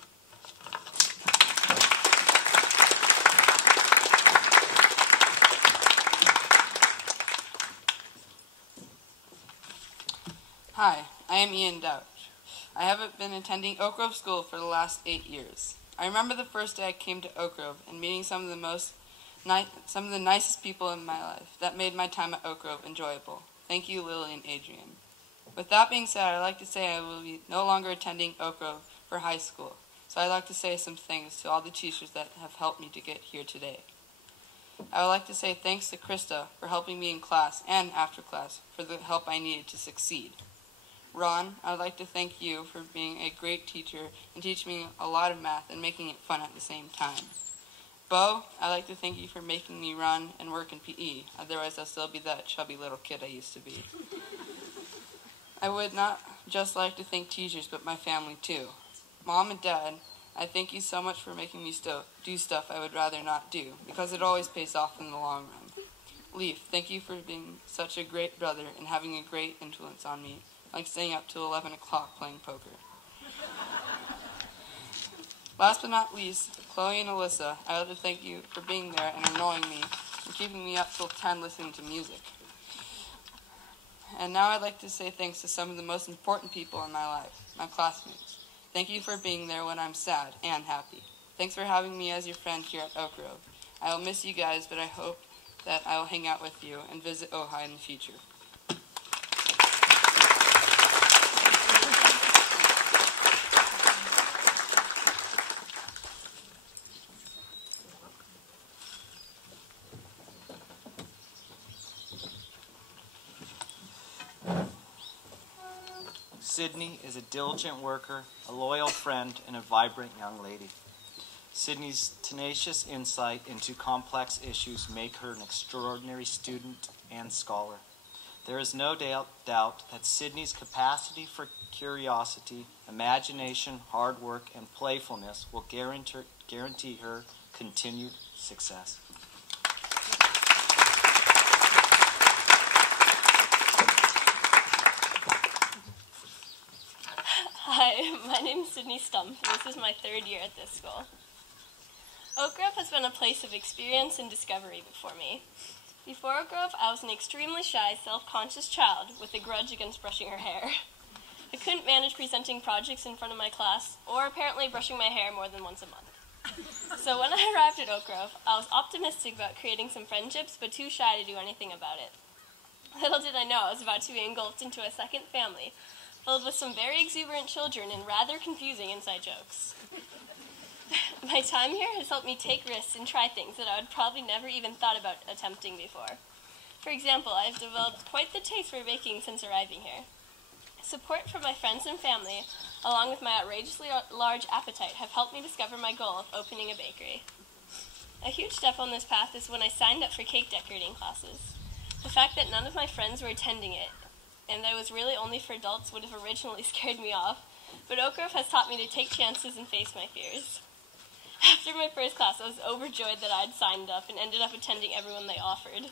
Hi, I am Ian Douch. I have been attending Oak Grove School for the last 8 years. I remember the first day I came to Oak Grove and meeting some of the nicest people in my life. That made my time at Oak Grove enjoyable. Thank you, Lily and Adrian. With that being said, I'd like to say I will be no longer attending Oak Grove for high school. So I'd like to say some things to all the teachers that have helped me to get here today. I would like to say thanks to Krista for helping me in class and after class for the help I needed to succeed. Ron, I would like to thank you for being a great teacher and teaching me a lot of math and making it fun at the same time. Bo, I'd like to thank you for making me run and work in PE. Otherwise, I'll still be that chubby little kid I used to be. I would not just like to thank teachers, but my family too. Mom and Dad, I thank you so much for making me do stuff I would rather not do, because it always pays off in the long run. Leaf, thank you for being such a great brother and having a great influence on me, like staying up till 11 o'clock playing poker. Last but not least, Chloe and Alyssa, I would like to thank you for being there and annoying me and keeping me up till 10 listening to music. And now I'd like to say thanks to some of the most important people in my life, my classmates. Thank you for being there when I'm sad and happy. Thanks for having me as your friend here at Oak Grove. I will miss you guys, but I hope that I will hang out with you and visit Ojai in the future. Sydney is a diligent worker, a loyal friend, and a vibrant young lady. Sydney's tenacious insight into complex issues make her an extraordinary student and scholar. There is no doubt that Sydney's capacity for curiosity, imagination, hard work, and playfulness will guarantee her continued success. Hi, my name is Sydney Stump, and this is my third year at this school. Oak Grove has been a place of experience and discovery for me. Before Oak Grove, I was an extremely shy, self-conscious child with a grudge against brushing her hair. I couldn't manage presenting projects in front of my class, or apparently brushing my hair more than once a month. So when I arrived at Oak Grove, I was optimistic about creating some friendships, but too shy to do anything about it. Little did I know I was about to be engulfed into a second family, filled with some very exuberant children and rather confusing inside jokes. My time here has helped me take risks and try things that I would probably never even thought about attempting before. For example, I've developed quite the taste for baking since arriving here. Support from my friends and family, along with my outrageously large appetite, have helped me discover my goal of opening a bakery. A huge step on this path is when I signed up for cake decorating classes. The fact that none of my friends were attending it, and that it was really only for adults, would have originally scared me off, but Oak Grove has taught me to take chances and face my fears. After my first class, I was overjoyed that I had signed up and ended up attending everyone they offered.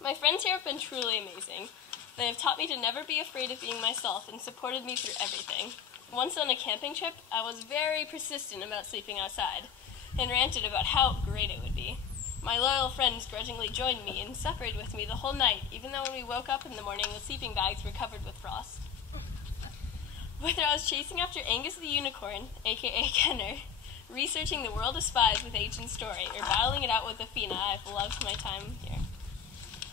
My friends here have been truly amazing. They have taught me to never be afraid of being myself and supported me through everything. Once on a camping trip, I was very persistent about sleeping outside and ranted about how great it would be. My loyal friends grudgingly joined me and suffered with me the whole night, even though when we woke up in the morning, the sleeping bags were covered with frost. Whether I was chasing after Angus the Unicorn, aka Kenner, researching the world of spies with Agent Story, or battling it out with Athena, I've loved my time here.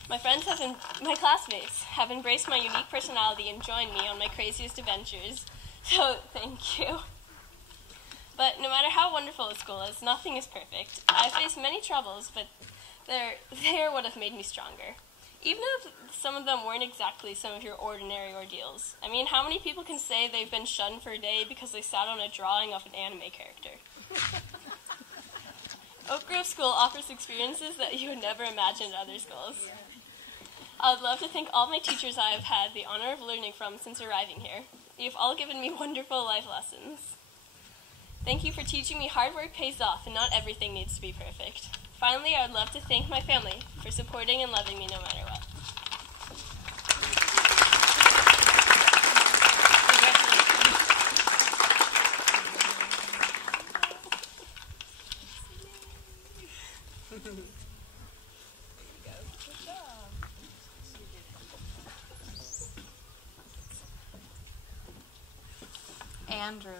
My classmates have embraced my unique personality and joined me on my craziest adventures, so thank you. But no matter how wonderful a school is, nothing is perfect. I've faced many troubles, but they are what have made me stronger. Even if some of them weren't exactly some of your ordinary ordeals. I mean, how many people can say they've been shunned for a day because they sat on a drawing of an anime character? Oak Grove School offers experiences that you would never imagine at other schools. I would love to thank all my teachers I have had the honor of learning from since arriving here. You've all given me wonderful life lessons. Thank you for teaching me hard work pays off and not everything needs to be perfect. Finally, I would love to thank my family for supporting and loving me no matter what. Andrew.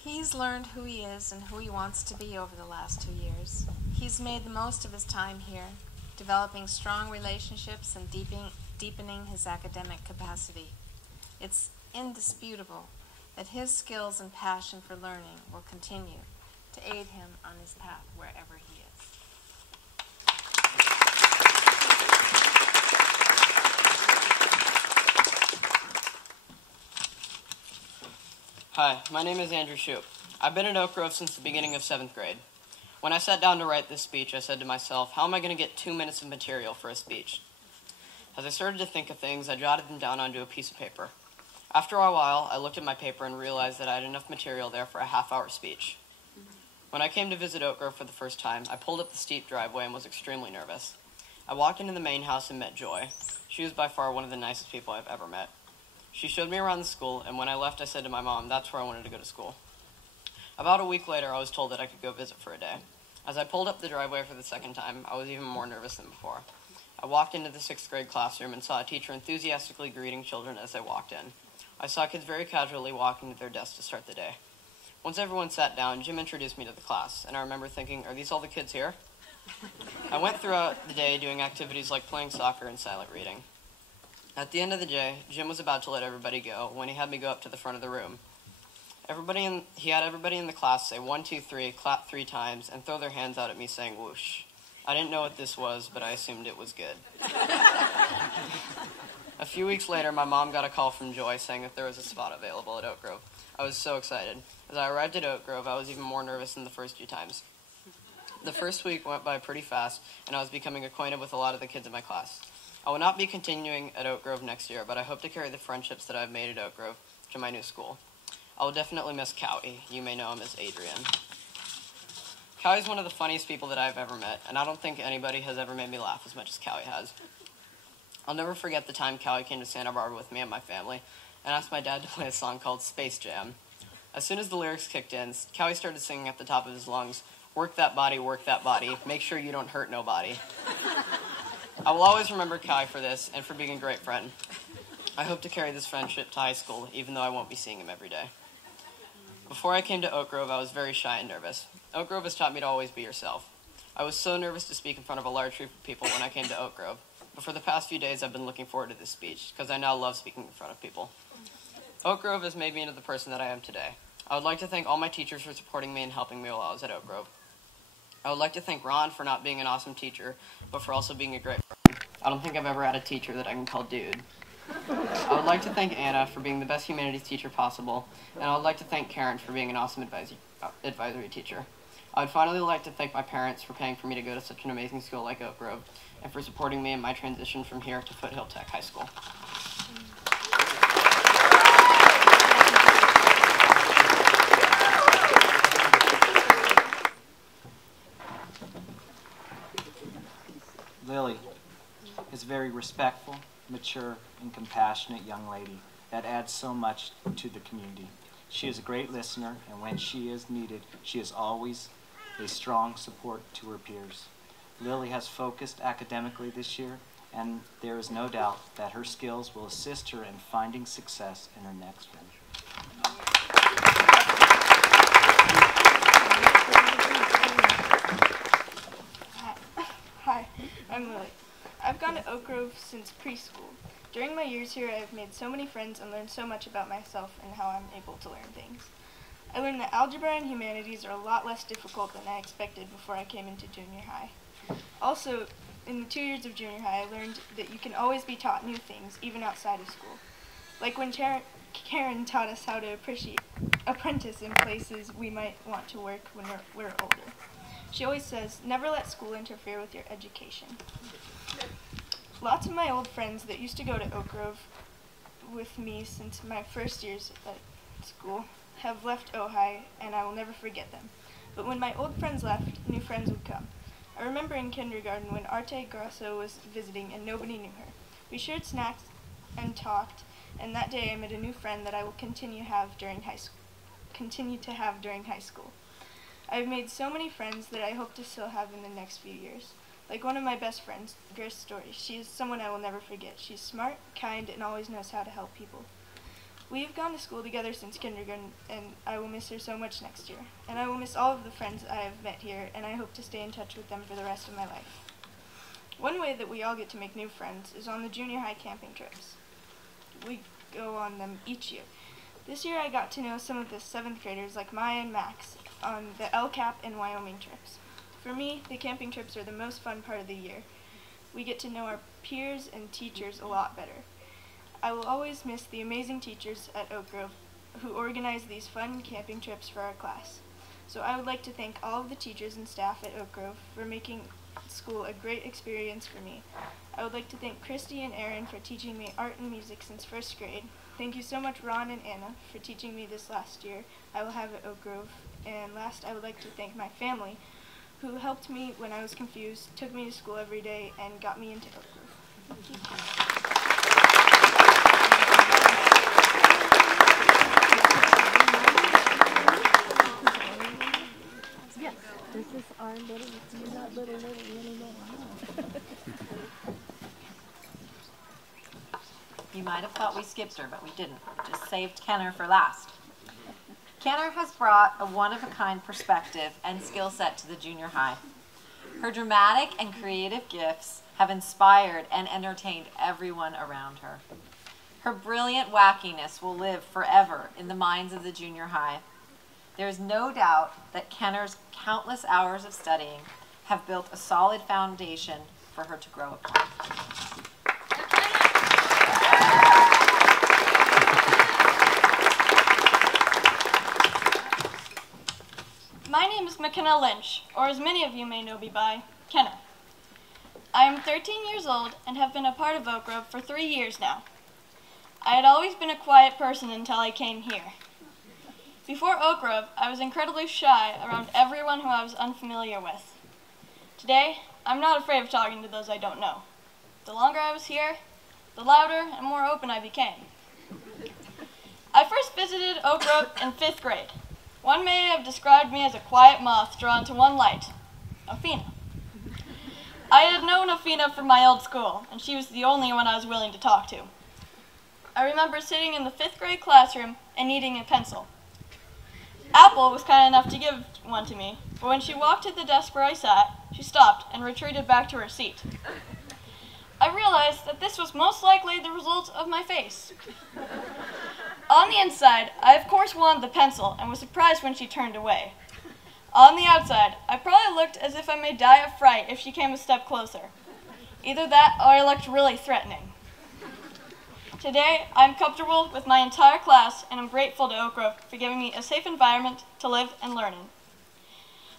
He's learned who he is and who he wants to be over the last 2 years. He's made the most of his time here, developing strong relationships and deepening his academic capacity. It's indisputable that his skills and passion for learning will continue to aid him on his path wherever he is. Hi, my name is Andrew Shoup. I've been at Oak Grove since the beginning of 7th grade. When I sat down to write this speech, I said to myself, how am I going to get 2 minutes of material for a speech? As I started to think of things, I jotted them down onto a piece of paper. After a while, I looked at my paper and realized that I had enough material there for a half-hour speech. When I came to visit Oak Grove for the first time, I pulled up the steep driveway and was extremely nervous. I walked into the main house and met Joy. She was by far one of the nicest people I've ever met. She showed me around the school, and when I left, I said to my mom, that's where I wanted to go to school. About a week later, I was told that I could go visit for a day. As I pulled up the driveway for the second time, I was even more nervous than before. I walked into the 6th grade classroom and saw a teacher enthusiastically greeting children as they walked in. I saw kids very casually walking to their desks to start the day. Once everyone sat down, Jim introduced me to the class, and I remember thinking, are these all the kids here? I went throughout the day doing activities like playing soccer and silent reading. At the end of the day, Jim was about to let everybody go when he had me go up to the front of the room. He had everybody in the class say 1, 2, 3, clap 3 times, and throw their hands out at me saying whoosh. I didn't know what this was, but I assumed it was good. A few weeks later, my mom got a call from Joy saying that there was a spot available at Oak Grove. I was so excited. As I arrived at Oak Grove, I was even more nervous than the first few times. The first week went by pretty fast, and I was becoming acquainted with a lot of the kids in my class. I will not be continuing at Oak Grove next year, but I hope to carry the friendships that I've made at Oak Grove to my new school. I will definitely miss Cowie. You may know him as Adrian. Cowie's one of the funniest people that I've ever met, and I don't think anybody has ever made me laugh as much as Cowie has. I'll never forget the time Cowie came to Santa Barbara with me and my family and asked my dad to play a song called Space Jam. As soon as the lyrics kicked in, Cowie started singing at the top of his lungs, work that body, make sure you don't hurt nobody. I will always remember Cowie for this and for being a great friend. I hope to carry this friendship to high school, even though I won't be seeing him every day. Before I came to Oak Grove, I was very shy and nervous. Oak Grove has taught me to always be yourself. I was so nervous to speak in front of a large group of people when I came to Oak Grove, but for the past few days I've been looking forward to this speech, because I now love speaking in front of people. Oak Grove has made me into the person that I am today. I would like to thank all my teachers for supporting me and helping me while I was at Oak Grove. I would like to thank Ron for not being an awesome teacher, but for also being a great friend. I don't think I've ever had a teacher that I can call dude. I would like to thank Anna for being the best humanities teacher possible, and I would like to thank Karen for being an awesome advisory teacher. I would finally like to thank my parents for paying for me to go to such an amazing school like Oak Grove, and for supporting me in my transition from here to Foothill Tech High School. Lily is a very respectful, mature, and compassionate young lady that adds so much to the community. She is a great listener, and when she is needed, she is always a strong support to her peers. Lily has focused academically this year, and there is no doubt that her skills will assist her in finding success in her next venture. Hi, I'm Lily. I've gone to Oak Grove since preschool. During my years here, I have made so many friends and learned so much about myself and how I'm able to learn things. I learned that algebra and humanities are a lot less difficult than I expected before I came into junior high. Also, in the 2 years of junior high, I learned that you can always be taught new things, even outside of school. Like when Karen taught us how to apprentice in places we might want to work when we're older. She always says, never let school interfere with your education. Lots of my old friends that used to go to Oak Grove with me since my first years at school have left Ojai, and I will never forget them. But when my old friends left, new friends would come. I remember in kindergarten when Arte Grasso was visiting and nobody knew her. We shared snacks and talked, and that day I met a new friend that I will continue to have during high school. I've made so many friends that I hope to still have in the next few years. Like one of my best friends, Grace Story. She is someone I will never forget. She's smart, kind, and always knows how to help people. We have gone to school together since kindergarten, and I will miss her so much next year. And I will miss all of the friends I have met here, and I hope to stay in touch with them for the rest of my life. One way that we all get to make new friends is on the junior high camping trips. We go on them each year. This year I got to know some of the 7th graders like Maya and Max on the El Cap and Wyoming trips. For me, the camping trips are the most fun part of the year. We get to know our peers and teachers a lot better. I will always miss the amazing teachers at Oak Grove who organize these fun camping trips for our class. So I would like to thank all of the teachers and staff at Oak Grove for making school a great experience for me. I would like to thank Christy and Aaron for teaching me art and music since 1st grade. Thank you so much, Ron and Anna, for teaching me this last year I will have at Oak Grove. And last, I would like to thank my family, who helped me when I was confused, took me to school every day, and got me into Oak Grove. Thank you. Yes, this is our little You might have thought we skipped her, but we didn't. We just saved Kenner for last. Kenner has brought a one-of-a-kind perspective and skill set to the junior high. Her dramatic and creative gifts have inspired and entertained everyone around her. Her brilliant wackiness will live forever in the minds of the junior high. There is no doubt that Kenner's countless hours of studying have built a solid foundation for her to grow upon. My name is McKenna Lynch, or as many of you may know me by, Kenna. I am 13 years old and have been a part of Oak Grove for 3 years now. I had always been a quiet person until I came here. Before Oak Grove, I was incredibly shy around everyone who I was unfamiliar with. Today, I'm not afraid of talking to those I don't know. The longer I was here, the louder and more open I became. I first visited Oak Grove in 5th grade. One may have described me as a quiet moth drawn to one light, Afina. I had known Afina from my old school, and she was the only one I was willing to talk to. I remember sitting in the 5th grade classroom and needing a pencil. Apple was kind enough to give one to me, but when she walked to the desk where I sat, she stopped and retreated back to her seat. I realized that this was most likely the result of my face. On the inside, I of course wanted the pencil and was surprised when she turned away. On the outside, I probably looked as if I may die of fright if she came a step closer. Either that or I looked really threatening. Today, I'm comfortable with my entire class and I'm grateful to Oak Grove for giving me a safe environment to live and learn in.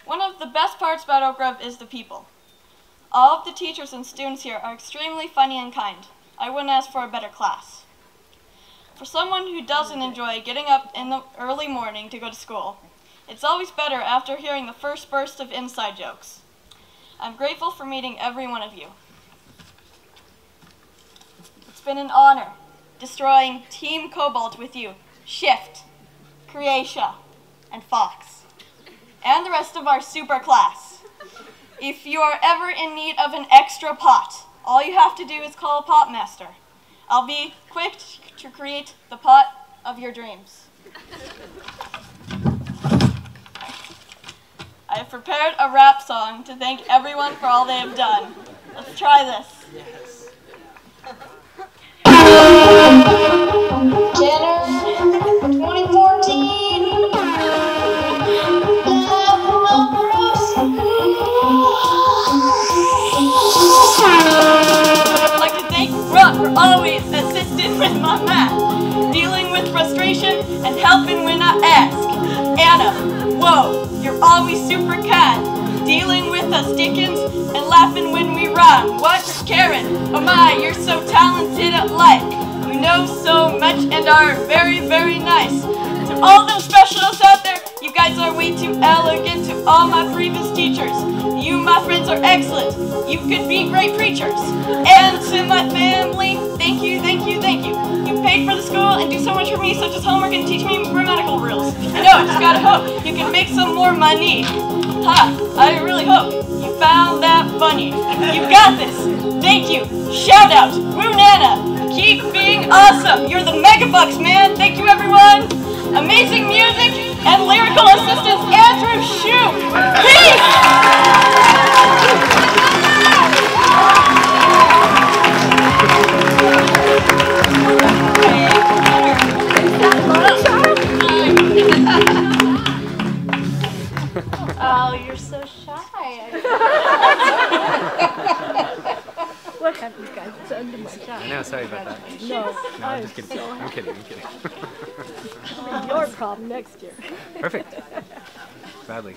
One of the best parts about Oak Grove is the people. All of the teachers and students here are extremely funny and kind. I wouldn't ask for a better class. For someone who doesn't enjoy getting up in the early morning to go to school, it's always better after hearing the first burst of inside jokes. I'm grateful for meeting every one of you. It's been an honor destroying Team Cobalt with you, Shift, Creatia, and Fox, and the rest of our super class. If you are ever in need of an extra pot, all you have to do is call a pot master. I'll be quick to create the pot of your dreams. I have prepared a rap song to thank everyone for all they have done. Let's try this. Yes. Jenner 2014. I'd like to thank Brock for always assisting with my math, dealing with frustration, and helping when I ask. Anna, whoa, you're always super kind, dealing with us Dickens and laughing when we rhyme. What? Karen, oh my, you're so talented at life. You know so much and are very, very nice. To all those specialists out there, you guys are way too elegant. To all my previous teachers, you, my friends, are excellent. You could be great preachers. And to my family, thank you, thank you, thank you. You paid for the school and do so much for me, such as homework and teach me grammatical rules. I know, I just gotta hope you can make some more money. Ha, I really hope you found that funny. You got this. Thank you. Shout out. Woo Nana. Keep being awesome. You're the megabucks, man. Thank you, everyone. Amazing music and lyrical assistance, Andrew Shoup. Oh, you're so shy. What have you guys done to my child? I know, sorry about that. No, I'm just kidding. I'm kidding. It'll be your problem next year. Perfect. Gladly.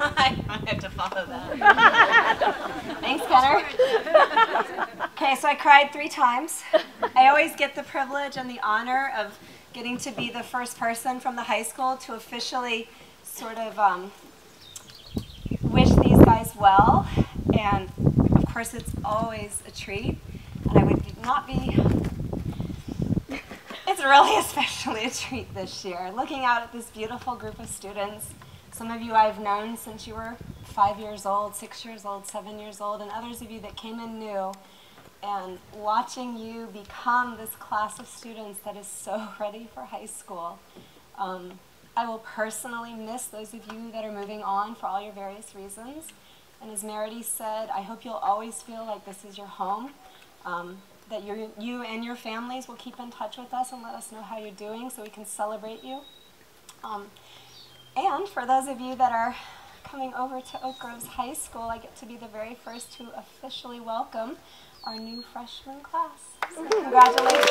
I have to follow that. Thanks, Kenner. Okay, so I cried 3 times. I always get the privilege and the honor of getting to be the first person from the high school to officially sort of wish these guys well. And of course, it's always a treat. And I would not be... It's really especially a treat this year. Looking out at this beautiful group of students, some of you I've known since you were 5 years old, 6 years old, 7 years old, and others of you that came in new, and watching you become this class of students that is so ready for high school. I will personally miss those of you that are moving on for all your various reasons. And as Meredy said, I hope you'll always feel like this is your home, that you and your families will keep in touch with us and let us know how you're doing so we can celebrate you. And for those of you that are coming over to Oak Groves High School, I get to be the very first to officially welcome our new freshman class. So congratulations.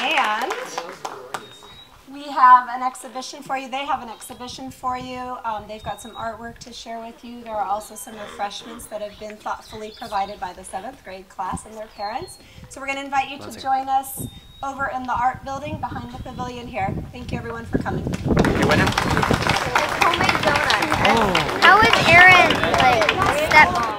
And we have an exhibition for you. They have an exhibition for you. They've got some artwork to share with you. There are also some refreshments that have been thoughtfully provided by the 7th grade class and their parents. So we're going to invite you to join us over in the art building behind the pavilion here. Thank you everyone for coming. Homemade donut. How is Aaron, stepmom?